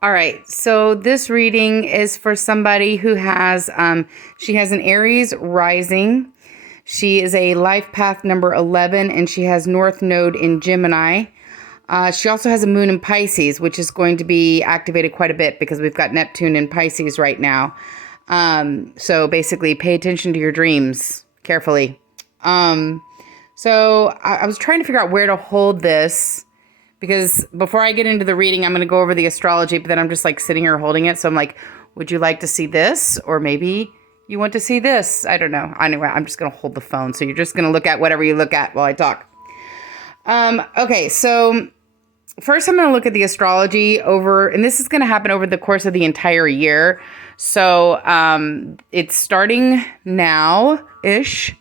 All right, so this reading is for somebody who has, she has an Aries rising. She is a life path number 11, and she has North Node in Gemini. She also has a moon in Pisces, which is going to be activated quite a bit because we've got Neptune in Pisces right now. So basically, pay attention to your dreams carefully. So I was trying to figure out where to hold this because before I get into the reading, I'm going to go over the astrology, but then I'm just like sitting here holding it. So I'm like, would you like to see this? Or maybe you want to see this? I don't know. Anyway, I'm just going to hold the phone. So you're just going to look at whatever you look at while I talk. Okay, so first I'm going to look at the astrology over, and this is going to happen over the course of the entire year. So it's starting now-ish,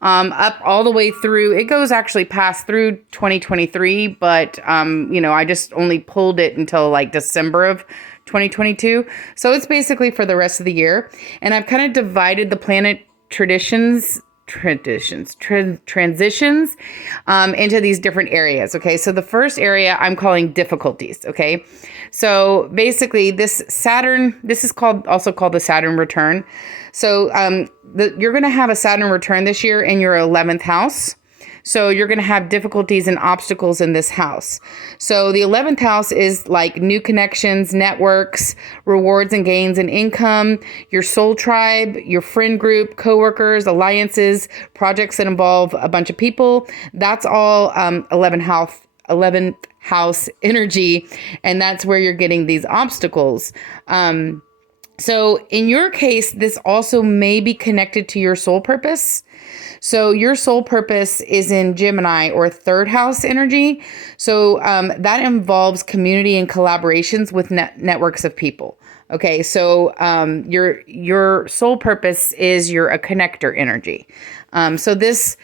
up all the way through. It goes actually past through 2023, but, I just only pulled it until like December of 2022. So it's basically for the rest of the year. And I've kind of divided the planet transitions into these different areas. Okay, so the first area I'm calling difficulties. Okay, so basically this is also called the Saturn return. So you're going to have a Saturn return this year in your 11th house. So you're going to have difficulties and obstacles in this house. So the 11th house is like new connections, networks, rewards and gains and income, your soul tribe, your friend group, coworkers, alliances, projects that involve a bunch of people. That's all 11th house energy. And that's where you're getting these obstacles. So in your case, this also may be connected to your soul purpose. So your soul purpose is in Gemini or third house energy. So that involves community and collaborations with networks of people. Okay, so your soul purpose is you're a connector energy. So these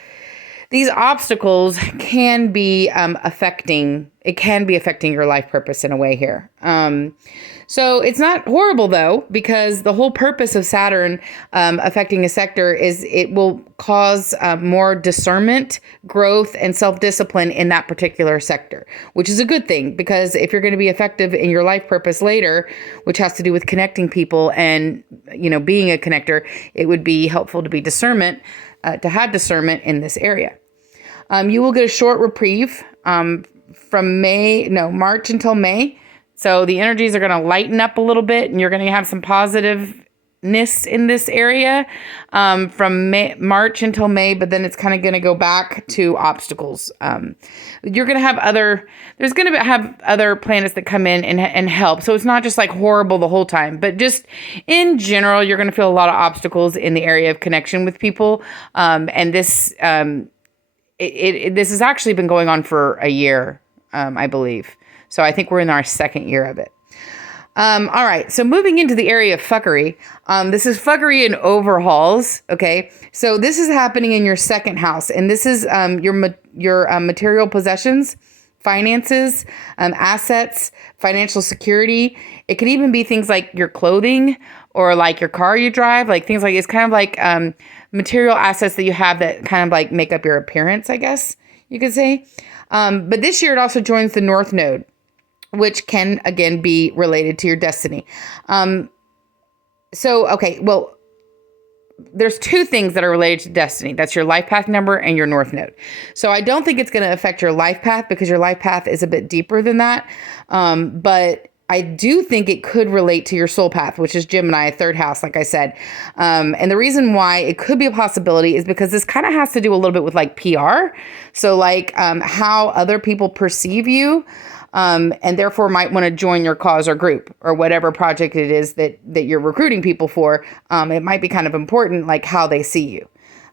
obstacles can be affecting your life purpose in a way here. So it's not horrible though, because the whole purpose of Saturn affecting a sector is it will cause more discernment, growth, and self-discipline in that particular sector, which is a good thing because if you're going to be effective in your life purpose later, which has to do with connecting people and being a connector, it would be helpful to have discernment in this area. You will get a short reprieve from March until May. So the energies are going to lighten up a little bit and you're going to have some positiveness in this area from March until May, but then it's kind of going to go back to obstacles. You're going to have there's going to have other planets that come in and help. So it's not just like horrible the whole time, but just in general, you're going to feel a lot of obstacles in the area of connection with people. And this, this has actually been going on for a year, I believe. So I think we're in our second year of it. All right. So moving into the area of fuckery. This is fuckery and overhauls. Okay. So this is happening in your second house. And this is your material possessions, finances, assets, financial security. It could even be things like your clothing or like your car you drive, like things like, it's kind of like material assets that you have that kind of like make up your appearance, I guess you could say. But this year it also joins the North Node, which can, again, be related to your destiny. There's two things that are related to destiny. That's your life path number and your North Node. So I don't think it's going to affect your life path because your life path is a bit deeper than that. But I do think it could relate to your soul path, which is Gemini, third house, like I said. And the reason why it could be a possibility is because this kind of has to do a little bit with like PR. So like how other people perceive you. And therefore might want to join your cause or group or whatever project it is that you're recruiting people for. It might be kind of important, like how they see you.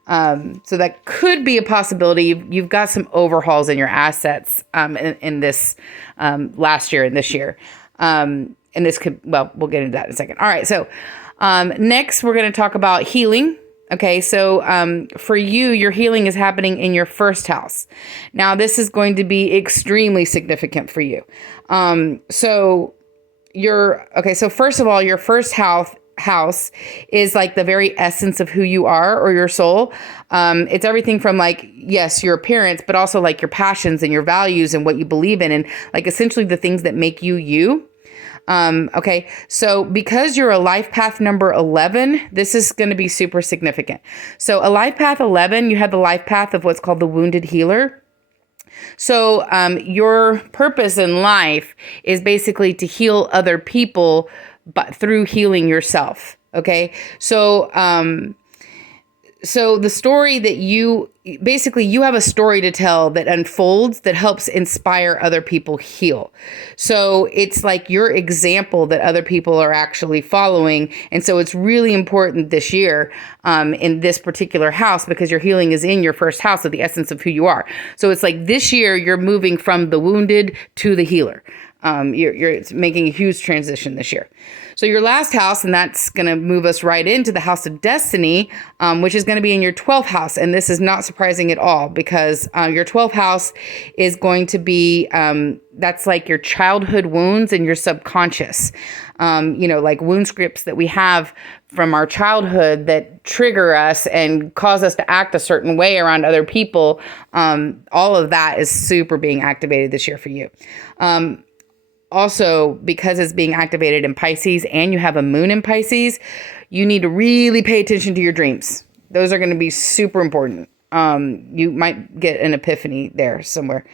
So that could be a possibility. You've got some overhauls in your assets in this last year and this year. And this could, we'll get into that in a second. All right. So next, we're going to talk about healing. Okay, so for you, your healing is happening in your first house. Now, this is going to be extremely significant for you. So first of all, your first house is like the very essence of who you are or your soul. It's everything from like, yes, your appearance, but also like your passions and your values and what you believe in and like essentially the things that make you you. Okay, so because you're a life path number 11, this is going to be super significant. So a life path 11, you have the life path of what's called the wounded healer. So your purpose in life is basically to heal other people, but through healing yourself. Okay, so the story that you have a story to tell that unfolds that helps inspire other people heal. So it's like your example that other people are actually following. And so it's really important this year in this particular house, because your healing is in your first house of the essence of who you are. So it's like this year you're moving from the wounded to the healer. You're making a huge transition this year. So your last house, and that's going to move us right into the house of destiny, which is going to be in your 12th house. And this is not surprising at all, because your 12th house is going to be, that's like your childhood wounds and your subconscious, like wound scripts that we have from our childhood that trigger us and cause us to act a certain way around other people. All of that is super being activated this year for you. Also, because it's being activated in Pisces and you have a moon in Pisces, you need to really pay attention to your dreams. Those are going to be super important. You might get an epiphany there somewhere.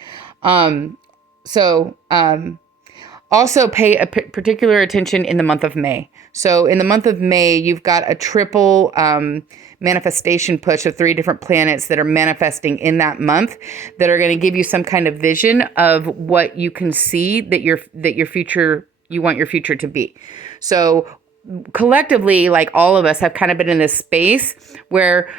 Also pay a particular attention in the month of May. So in the month of May, you've got a triple manifestation push of 3 different planets that are manifesting in that month that are going to give you some kind of vision of what you can see that you want your future to be. So collectively, like all of us have kind of been in this space where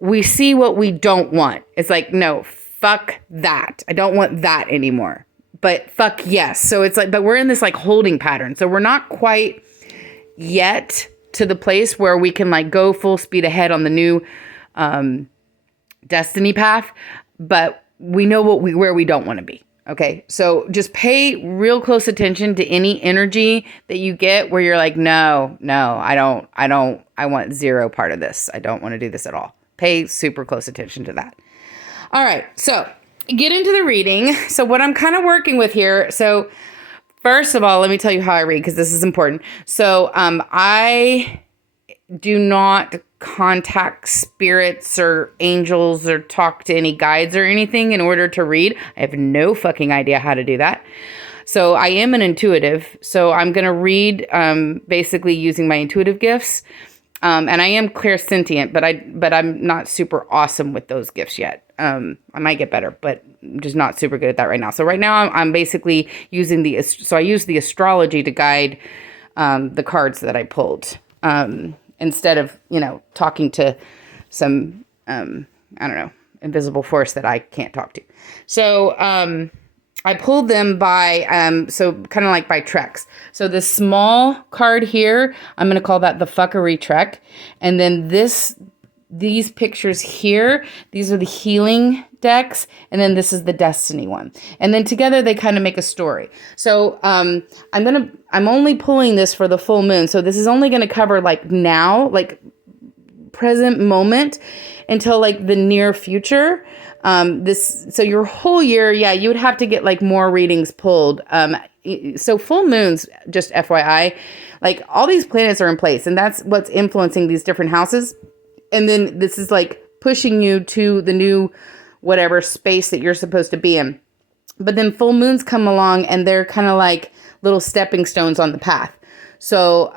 we see what we don't want. It's like, no, fuck that. I don't want that anymore. But fuck yes. So it's like, but we're in this like holding pattern. So we're not quite yet to the place where we can like go full speed ahead on the new destiny path, but we know where we don't want to be. Okay. So just pay real close attention to any energy that you get where you're like, no, I want zero part of this. I don't want to do this at all. Pay super close attention to that. All right. So get into the reading. So what I'm kind of working with here. So first of all, let me tell you how I read, because this is important. So I do not contact spirits or angels or talk to any guides or anything in order to read. I have no fucking idea how to do that. So I am an intuitive. So I'm going to read basically using my intuitive gifts. And I am clairsentient, but I'm not super awesome with those gifts yet. I might get better, but I'm just not super good at that right now. So right now I'm basically using I use the astrology to guide the cards that I pulled instead of, talking to some, invisible force that I can't talk to. So I pulled them by, kind of like by treks. So the small card here, I'm going to call that the fuckery trek. And then these pictures here, these are the healing decks. And then this is the destiny one. And then together they kind of make a story. So I'm only pulling this for the full moon. So this is only going to cover like now, like present moment until like the near future. So your whole year, you would have to get like more readings pulled. So full moons, just FYI, like all these planets are in place, and that's what's influencing these different houses. And then this is like pushing you to the new whatever space that you're supposed to be in. But then full moons come along and they're kind of like little stepping stones on the path. So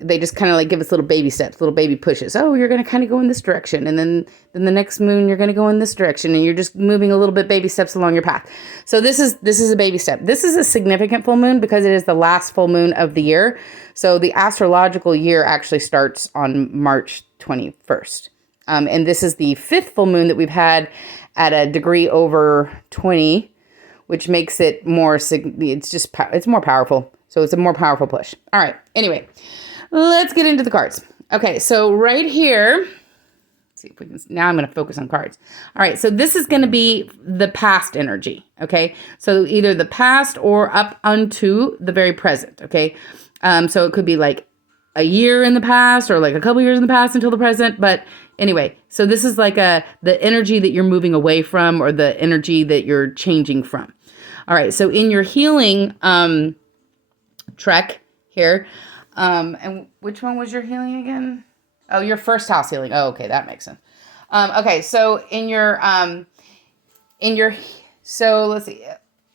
they just kind of like give us little baby steps, little baby pushes. Oh, you're going to kind of go in this direction. And then the next moon, you're going to go in this direction. And you're just moving a little bit baby steps along your path. So this is a baby step. This is a significant full moon because it is the last full moon of the year. So the astrological year actually starts on March 21st. And this is the 5th full moon that we've had at a degree over 20, which makes it more, it's more powerful. So it's a more powerful push. All right. Anyway, let's get into the cards. Okay. So right here, let's see if we can, now I'm going to focus on cards. All right. So this is going to be the past energy. Okay. So either the past or up unto the very present. Okay. So it could be like a year in the past or like a couple years in the past until the present. But anyway, so this is like the energy that you're moving away from or the energy that you're changing from. All right. So in your healing, trek here. And which one was your healing again? Oh, your first house healing. Oh, okay, that makes sense. Okay, so so let's see.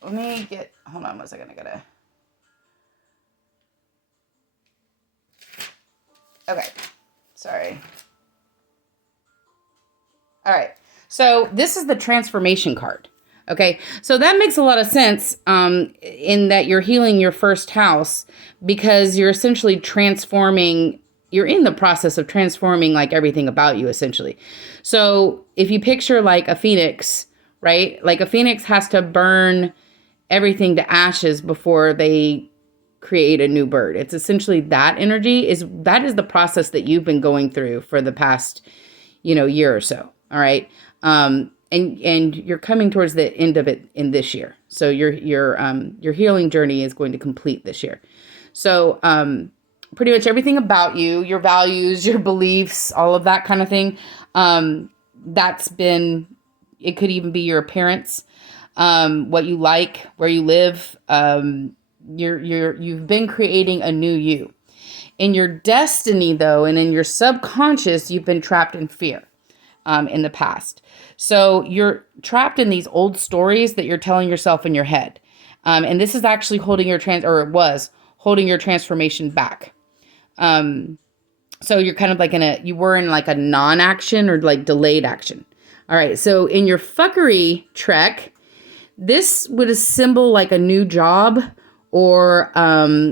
Let me get, hold on 1 second. Okay, sorry. All right, so this is the transformation card. Okay, so that makes a lot of sense in that you're healing your first house because you're essentially transforming, you're in the process of transforming like everything about you essentially. So if you picture like a phoenix, right? Like a phoenix has to burn everything to ashes before they create a new bird. It's essentially that energy that is the process that you've been going through for the past, year or so. All right. And you're coming towards the end of it in this year. So your healing journey is going to complete this year. So pretty much everything about you, your values, your beliefs, all of that kind of thing, it could even be your appearance, what you like, where you live. You've been creating a new you. In your destiny, though, and in your subconscious, you've been trapped in fear. In the past. So you're trapped in these old stories that you're telling yourself in your head. And this is actually holding your holding your transformation back. So you're kind of like you were in like a non-action or like delayed action. All right. So in your fuckery trek, this would assemble like a new job or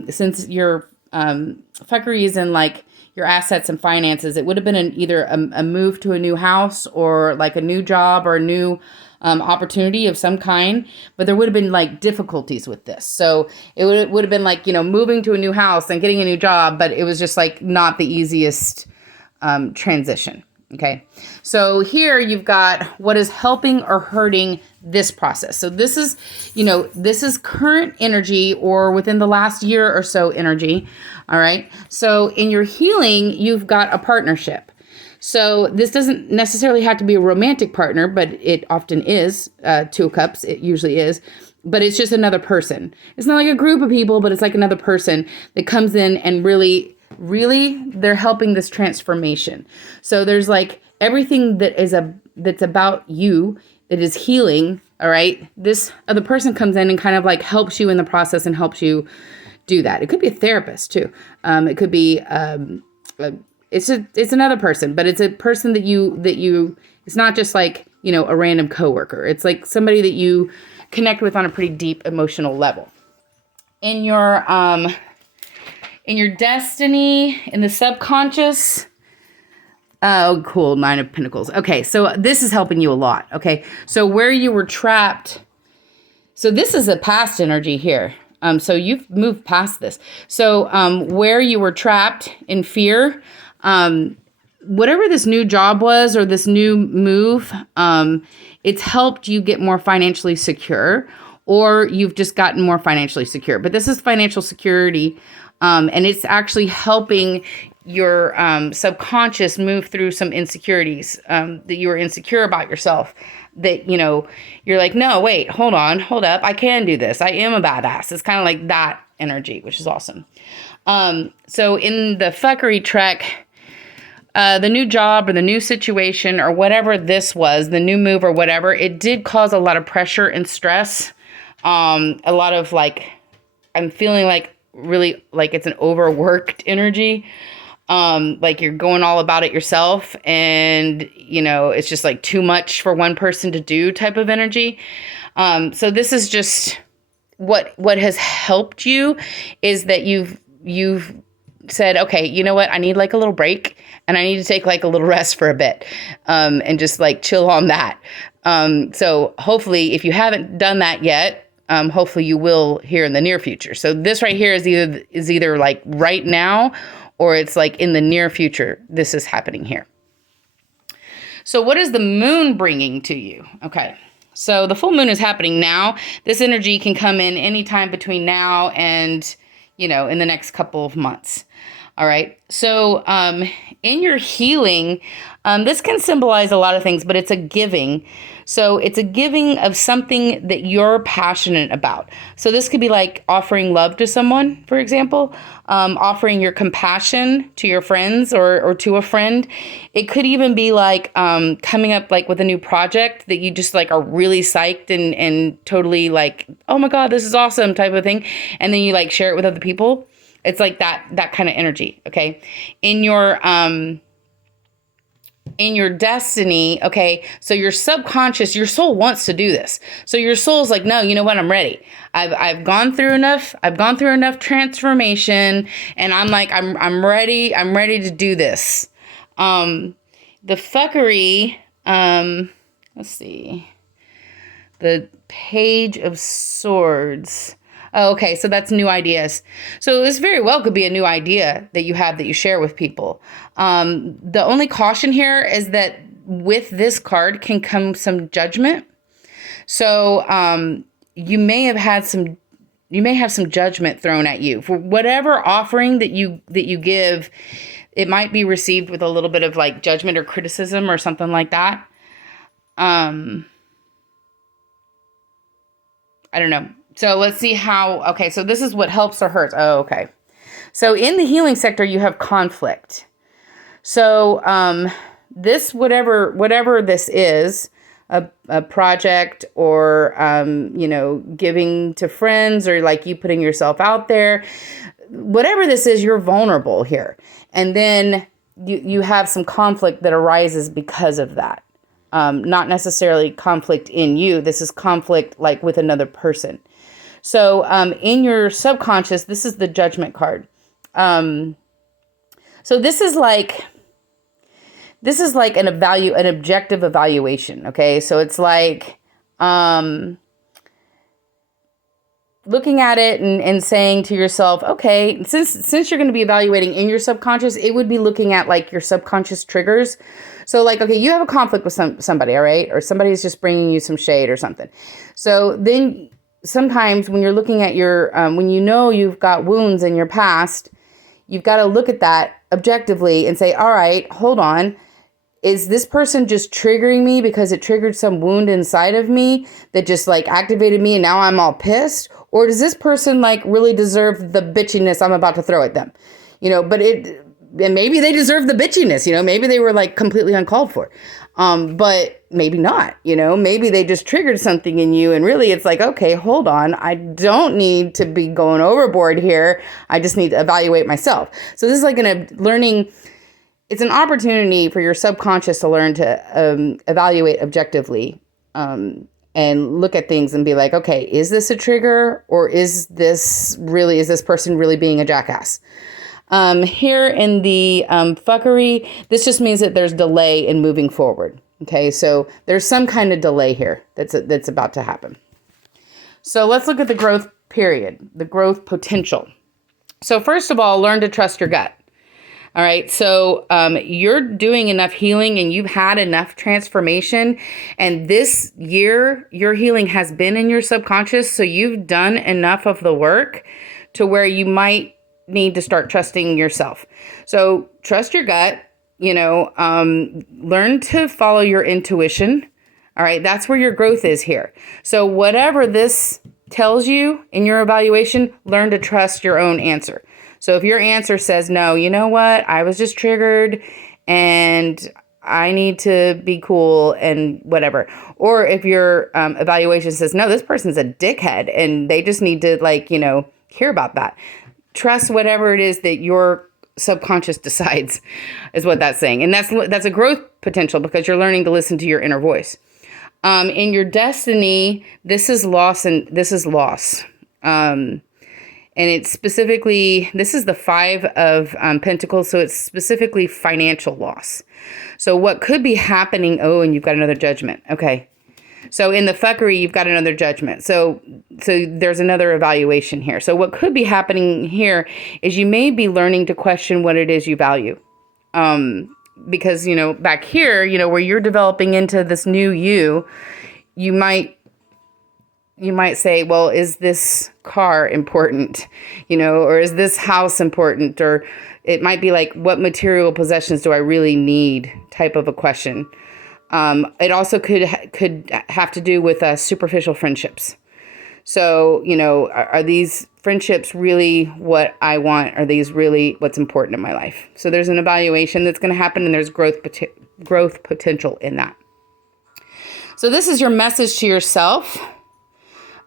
since your fuckery is in like your assets and finances, it would have been either a move to a new house or like a new job or a new opportunity of some kind. But there would have been like difficulties with this. So it would have been like, moving to a new house and getting a new job, but it was just like not the easiest transition. Okay. So here you've got what is helping or hurting this process. So this is, this is current energy or within the last year or so energy. All right. So in your healing, you've got a partnership. So this doesn't necessarily have to be a romantic partner, but it often is. 2 of Cups, it usually is. But it's just another person. It's not like a group of people, but it's like another person that comes in and really they're helping this transformation. So there's like everything that's about you that is healing. All right. This other person comes in and kind of like helps you in the process and helps you do that. It could be a therapist too. It could be, it's another person, but it's a person that you, it's not just like, a random coworker. It's like somebody that you connect with on a pretty deep emotional level. In your destiny, in the subconscious, oh, cool, 9 of Pentacles. Okay, so this is helping you a lot, okay? So where you were trapped, so this is a past energy here. So you've moved past this. So where you were trapped in fear, whatever this new job was or this new move, it's helped you get more financially secure, or you've just gotten more financially secure. But this is financial security, and it's actually helping your subconscious move through some insecurities that you were insecure about yourself. That, you're like, no, wait, hold up. I can do this. I am a badass. It's kind of like that energy, which is awesome. So in the fuckery trek, the new job or the new situation or whatever this was, the new move or whatever, it did cause a lot of pressure and stress. A lot of like, I'm feeling like really like it's an overworked energy. Like you're going all about it yourself and, it's just like too much for one person to do type of energy. So this is just what has helped you is that you've said, okay, you know what? I need like a little break and I need to take like a little rest for a bit, and just like chill on that. So hopefully if you haven't done that yet, hopefully you will here in the near future. So this right here is either like right now or it's like in the near future. This is happening here. So what is the moon bringing to you? Okay. So the full moon is happening now. This energy can come in anytime between now and, in the next couple of months. All right. So in your healing, this can symbolize a lot of things, but it's a giving. So it's a giving of something that you're passionate about. So this could be like offering love to someone, for example, offering your compassion to your friends or to a friend. It could even be like coming up like with a new project that you just like are really psyched and totally like, oh my God, this is awesome type of thing. And then you like share it with other people. It's like that kind of energy, okay? In your destiny, okay? So your subconscious, your soul wants to do this. So your soul's like, no, you know what? I'm ready. I've gone through enough. I've gone through enough transformation, and I'm like, I'm ready. I'm ready to do this. The fuckery. Let's see. The Page of Swords. Oh, okay, so that's new ideas. So this very well could be a new idea that you have that you share with people. The only caution here is that with this card can come some judgment. So you may have some judgment thrown at you for whatever offering that you give. It might be received with a little bit of like judgment or criticism or something like that. I don't know. So let's see how, okay, so this is what helps or hurts. Oh, okay. So in the healing sector, you have conflict. So this, whatever this is, a project or, giving to friends or like you putting yourself out there, whatever this is, you're vulnerable here. And then you have some conflict that arises because of that. Not necessarily conflict in you. This is conflict like with another person. So in your subconscious, this is the Judgment card. So this is like an objective evaluation. Okay, so it's like looking at it and saying to yourself, okay, since you're going to be evaluating in your subconscious, it would be looking at like your subconscious triggers. So like, okay, you have a conflict with somebody, all right, or somebody's just bringing you some shade or something. So then sometimes when you're looking at your, when you know you've got wounds in your past, you've got to look at that objectively and say, all right, hold on. Is this person just triggering me because it triggered some wound inside of me that just like activated me and now I'm all pissed? Or does this person like really deserve the bitchiness I'm about to throw at them? And maybe they deserve the bitchiness, maybe they were like completely uncalled for. But maybe not, maybe they just triggered something in you. And really it's like, okay, hold on. I don't need to be going overboard here. I just need to evaluate myself. So this is like it's an opportunity for your subconscious to learn to evaluate objectively and look at things and be like, okay, is this a trigger or is this person really being a jackass? Here in the fuckery, this just means that there's delay in moving forward. Okay, so there's some kind of delay here that's about to happen. So let's look at the growth period, the growth potential. So first of all, learn to trust your gut. All right, so you're doing enough healing and you've had enough transformation. And this year, your healing has been in your subconscious. So you've done enough of the work to where you might need to start trusting yourself. So trust your gut, learn to follow your intuition. All right, that's where your growth is here. So whatever this tells you in your evaluation, learn to trust your own answer. So if your answer says, no, you know what, I was just triggered and I need to be cool and whatever. Or if your evaluation says, no, this person's a dickhead and they just need to hear about that. Trust whatever it is that your subconscious decides is what that's saying. And that's a growth potential because you're learning to listen to your inner voice. In your destiny, this is loss and this is loss. And it's specifically, this is the 5 of Pentacles, so it's specifically financial loss. So what could be happening, and you've got another judgment. Okay. So in the fuckery, you've got another judgment. So there's another evaluation here. So what could be happening here is you may be learning to question what it is you value. Because, back here, where you're developing into this new you might you might say, well, is this car important? Or is this house important? Or it might be like, what material possessions do I really need type of a question. It also could have to do with superficial friendships. So, are these friendships really what I want? Are these really what's important in my life? So there's an evaluation that's going to happen, and there's growth potential in that. So this is your message to yourself.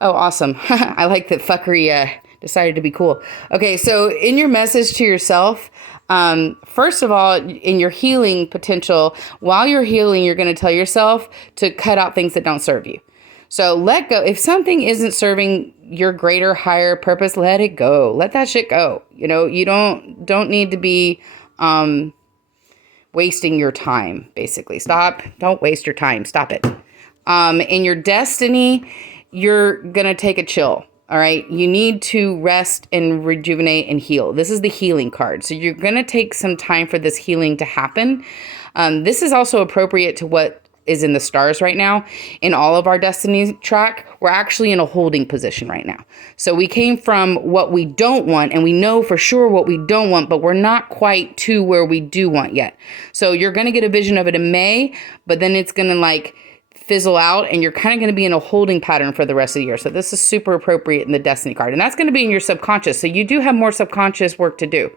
Oh, awesome. I like that fuckery decided to be cool. Okay, so in your message to yourself, first of all, in your healing potential, while you're healing, you're going to tell yourself to cut out things that don't serve you. So let go. If something isn't serving your greater, higher purpose, let it go. Let that shit go. You don't need to be wasting your time, basically. Stop. Don't waste your time. Stop it. In your destiny, you're going to take a chill. All right. You need to rest and rejuvenate and heal. This is the healing card. So you're going to take some time for this healing to happen. This is also appropriate to what is in the stars right now. In all of our destiny track, we're actually in a holding position right now. So we came from what we don't want, and we know for sure what we don't want, but we're not quite to where we do want yet. So you're going to get a vision of it in May, but then it's going to fizzle out, and you're kind of going to be in a holding pattern for the rest of the year. So this is super appropriate in the destiny card, and that's going to be in your subconscious. So you do have more subconscious work to do.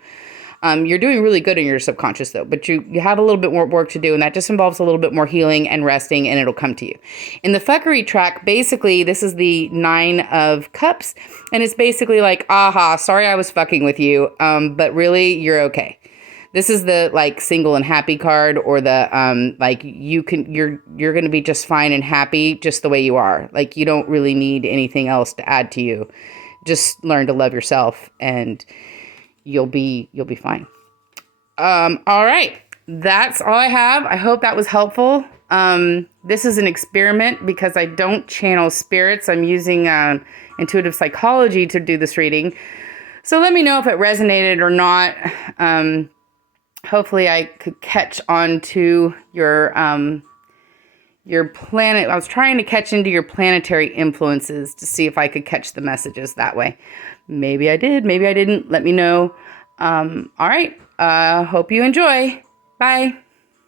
You're doing really good in your subconscious though, but you have a little bit more work to do, and that just involves a little bit more healing and resting, and it'll come to you. In the fuckery track, basically, this is the 9 of Cups, and it's basically like, aha, sorry I was fucking with you, but really, you're okay. This is the single and happy card, or the you're going to be just fine and happy just the way you are. You don't really need anything else to add to you. Just learn to love yourself, and you'll be fine. All right. That's all I have. I hope that was helpful. This is an experiment because I don't channel spirits. I'm using intuitive psychology to do this reading. So let me know if it resonated or not. Hopefully I could catch on to your planet. I was trying to catch into your planetary influences to see if I could catch the messages that way. Maybe I did. Maybe I didn't. Let me know. All right. Hope you enjoy. Bye.